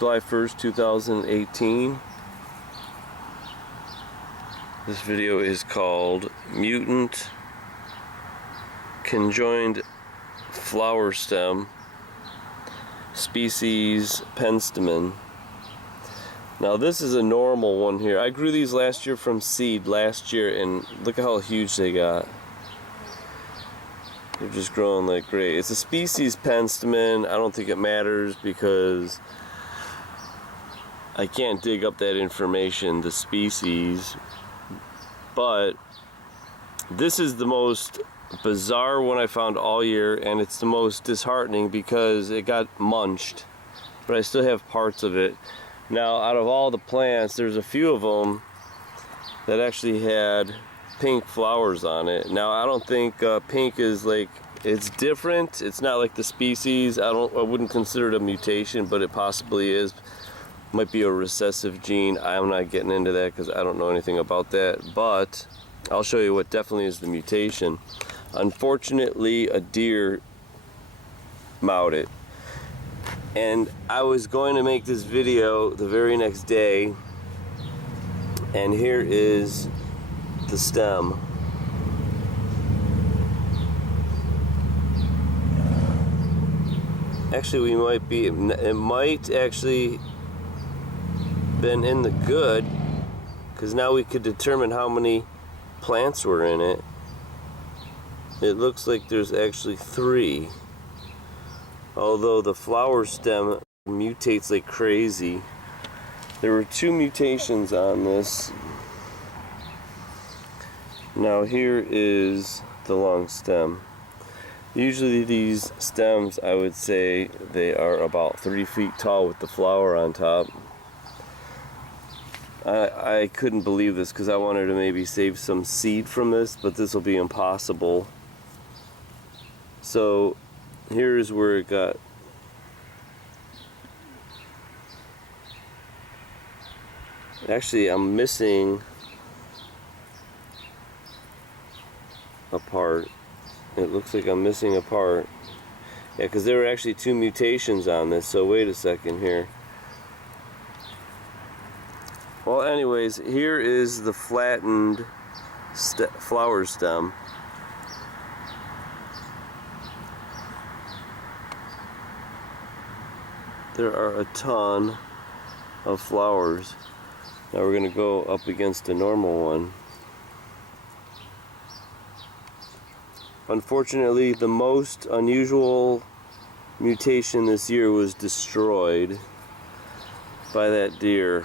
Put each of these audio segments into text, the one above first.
July 1st, 2018. This video is called Mutant Conjoined Flower Stem, species Penstemon. Now this is a normal one here. I grew these last year from seed last year, and look at how huge they got. They're just growing like great. It's a species Penstemon. I don't think it matters because I can't dig up that information, the species. But this is the most bizarre one I found all year, and it's the most disheartening because it got munched, but I still have parts of it. Now, out of all the plants, there's a few of them that actually had pink flowers on it. Now, I don't think pink is like, it's different. It's not like the species. I wouldn't consider it a mutation, but it possibly is. Might be a recessive gene. I'm not getting into that because I don't know anything about that, but I'll show you what definitely is the mutation. Unfortunately, a deer mowed it. And I was going to make this video the very next day, and here is the stem. Actually, it might actually been in the good, because now we could determine how many plants were in it. It looks like there's actually 3, although the flower stem mutates like crazy. There were 2 mutations on this. Now here is the long stem. Usually these stems, I would say they are about 3 feet tall with the flower on top. I couldn't believe this because I wanted to maybe save some seed from this, but this will be impossible. So here's where it got. Actually, I'm missing a part. It looks like I'm missing a part. Yeah, because there were actually 2 mutations on this, so wait a second here. Well, anyways, here is the flattened flower stem. There are a ton of flowers. Now we're going to go up against a normal one. Unfortunately, the most unusual mutation this year was destroyed by that deer.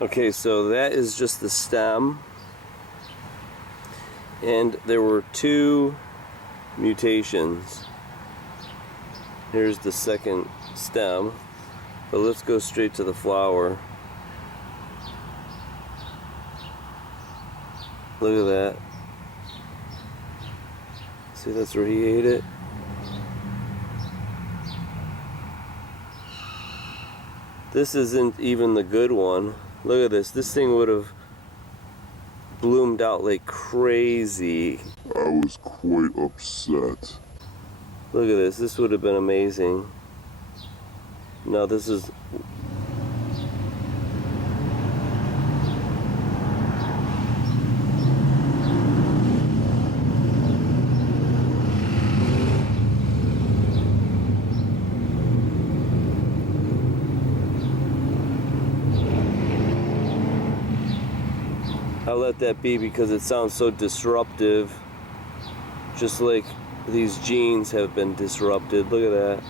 Okay, so that is just the stem, and there were 2 mutations. Here's the second stem, but let's go straight to the flower. Look at that. See, that's where he ate it. This isn't even the good one. Look at this. This thing would have bloomed out like crazy. I was quite upset. Look at this. This would have been amazing. No, this is... I'll let that be because it sounds so disruptive, just like these genes have been disrupted. Look at that.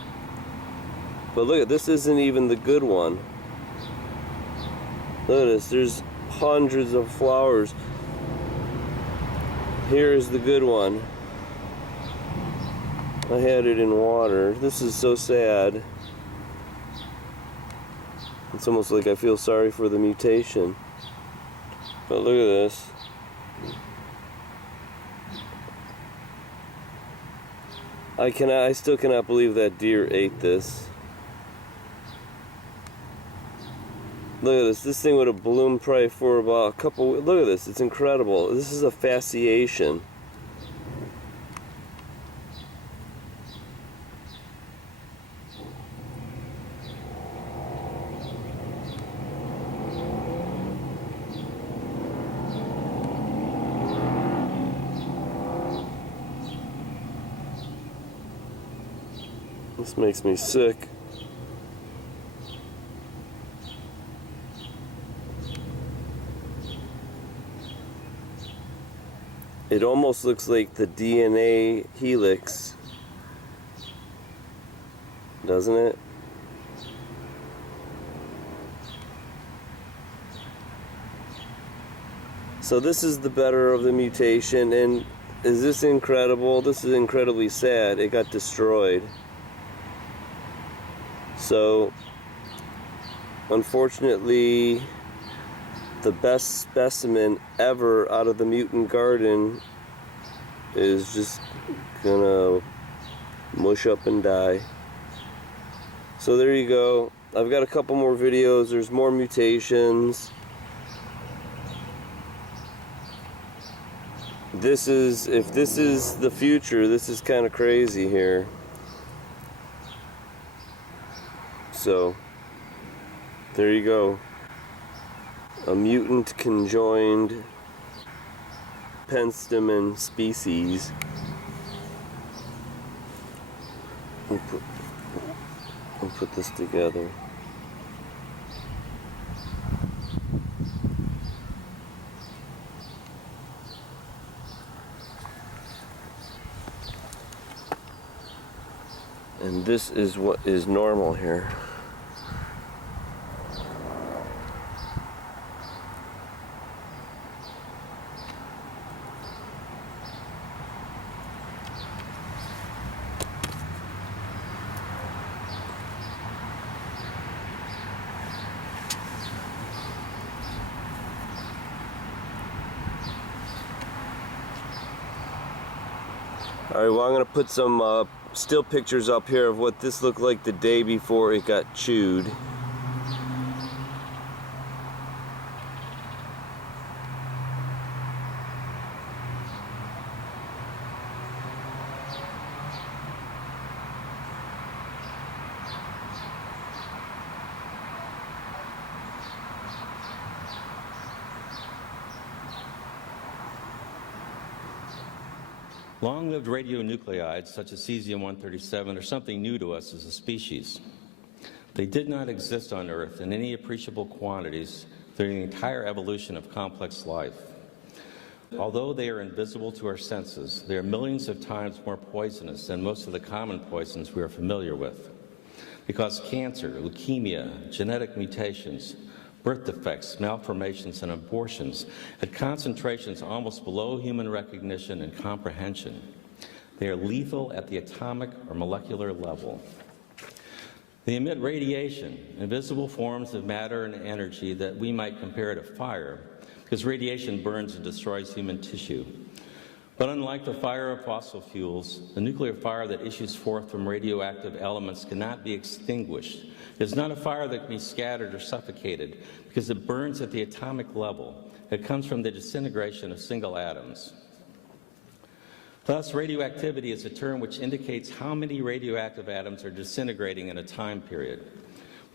But look at this, isn't even the good one. Look at this, there's hundreds of flowers. Here is the good one. I had it in water. This is so sad. It's almost like I feel sorry for the mutation. But look at this. I still cannot believe that deer ate this. Look at this. This thing would have bloomed probably for about a couple. Look at this. It's incredible. This is a fasciation. This makes me sick. It almost looks like the DNA helix, doesn't it? So this is the better of the mutation, and is this incredible? This is incredibly sad. It got destroyed. So, unfortunately, the best specimen ever out of the mutant garden is just gonna mush up and die. So there you go. I've got a couple more videos. There's more mutations. If this is the future, this is kind of crazy here. So there you go. A mutant conjoined Penstemon species. We'll put this together. And this is what is normal here. Alright, well, I'm going to put some still pictures up here of what this looked like the day before it got chewed. Long-lived radionuclides, such as cesium-137, are something new to us as a species. They did not exist on Earth in any appreciable quantities during the entire evolution of complex life. Although they are invisible to our senses, they are millions of times more poisonous than most of the common poisons we are familiar with. They cause cancer, leukemia, genetic mutations, birth defects, malformations, and abortions at concentrations almost below human recognition and comprehension. They are lethal at the atomic or molecular level. They emit radiation, invisible forms of matter and energy that we might compare to fire, because radiation burns and destroys human tissue. But unlike the fire of fossil fuels, the nuclear fire that issues forth from radioactive elements cannot be extinguished. It's not a fire that can be scattered or suffocated because it burns at the atomic level. It comes from the disintegration of single atoms. Thus, radioactivity is a term which indicates how many radioactive atoms are disintegrating in a time period.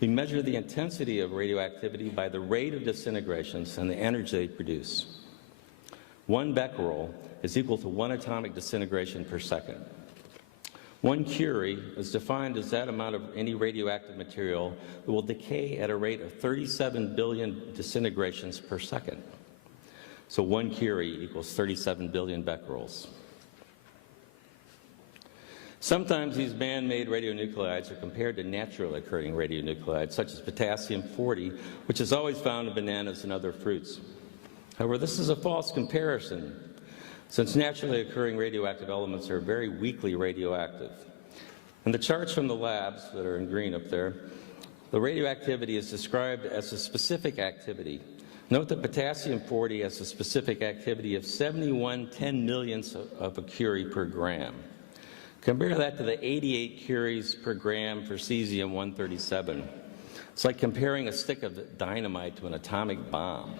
We measure the intensity of radioactivity by the rate of disintegrations and the energy they produce. 1 becquerel is equal to 1 atomic disintegration per second. 1 curie is defined as that amount of any radioactive material that will decay at a rate of 37 billion disintegrations per second. So 1 curie equals 37 billion becquerels. Sometimes these man-made radionuclides are compared to naturally occurring radionuclides, such as potassium-40, which is always found in bananas and other fruits. However, this is a false comparison, since naturally occurring radioactive elements are very weakly radioactive. In the charts from the labs that are in green up there, the radioactivity is described as a specific activity. Note that potassium-40 has a specific activity of 71 10-millionths of a curie per gram. Compare that to the 88 curies per gram for cesium-137. It's like comparing a stick of dynamite to an atomic bomb.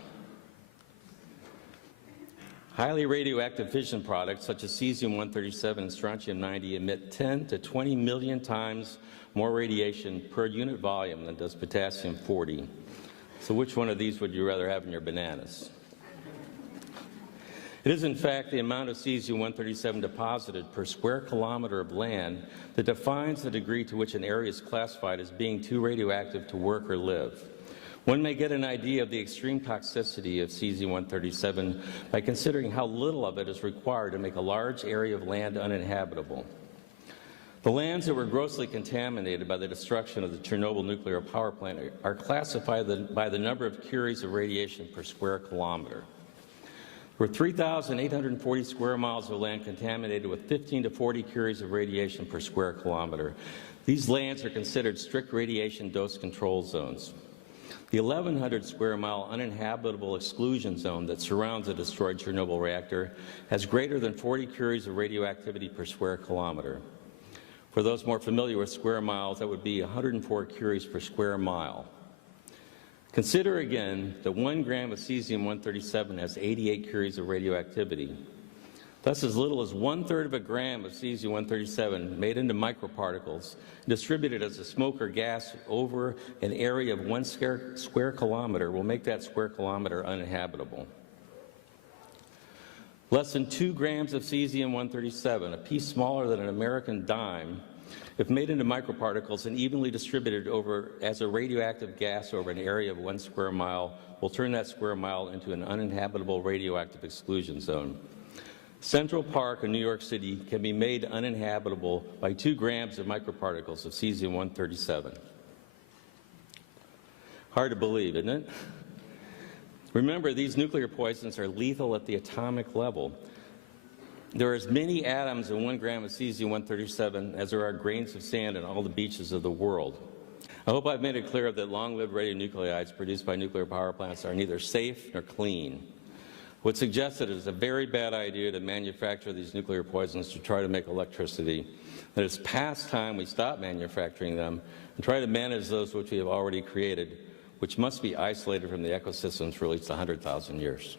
Highly radioactive fission products such as cesium-137 and strontium-90 emit 10 to 20 million times more radiation per unit volume than does potassium-40. So which one of these would you rather have in your bananas? It is, in fact, the amount of cesium-137 deposited per square kilometer of land that defines the degree to which an area is classified as being too radioactive to work or live. One may get an idea of the extreme toxicity of cesium-137 by considering how little of it is required to make a large area of land uninhabitable. The lands that were grossly contaminated by the destruction of the Chernobyl nuclear power plant are classified by the number of curies of radiation per square kilometer. There were 3,840 square miles of land contaminated with 15 to 40 curies of radiation per square kilometer. These lands are considered strict radiation dose control zones. The 1,100 square mile uninhabitable exclusion zone that surrounds the destroyed Chernobyl reactor has greater than 40 curies of radioactivity per square kilometer. For those more familiar with square miles, that would be 104 curies per square mile. Consider again that 1 gram of cesium-137 has 88 curies of radioactivity. Thus, as little as 1/3 of a gram of cesium-137 made into microparticles, distributed as a smoke or gas over an area of 1 square kilometer will make that square kilometer uninhabitable. Less than 2 grams of cesium-137, a piece smaller than an American dime, if made into microparticles and evenly distributed as a radioactive gas over an area of 1 square mile, will turn that square mile into an uninhabitable radioactive exclusion zone. Central Park in New York City can be made uninhabitable by 2 grams of microparticles of cesium-137. Hard to believe, isn't it? Remember, these nuclear poisons are lethal at the atomic level. There are as many atoms in 1 gram of cesium-137 as there are grains of sand on all the beaches of the world. I hope I've made it clear that long-lived radionuclides produced by nuclear power plants are neither safe nor clean. What's suggested is a very bad idea to manufacture these nuclear poisons to try to make electricity. That it's past time we stop manufacturing them and try to manage those which we have already created, which must be isolated from the ecosystems for at least 100,000 years.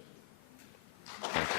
Thank you.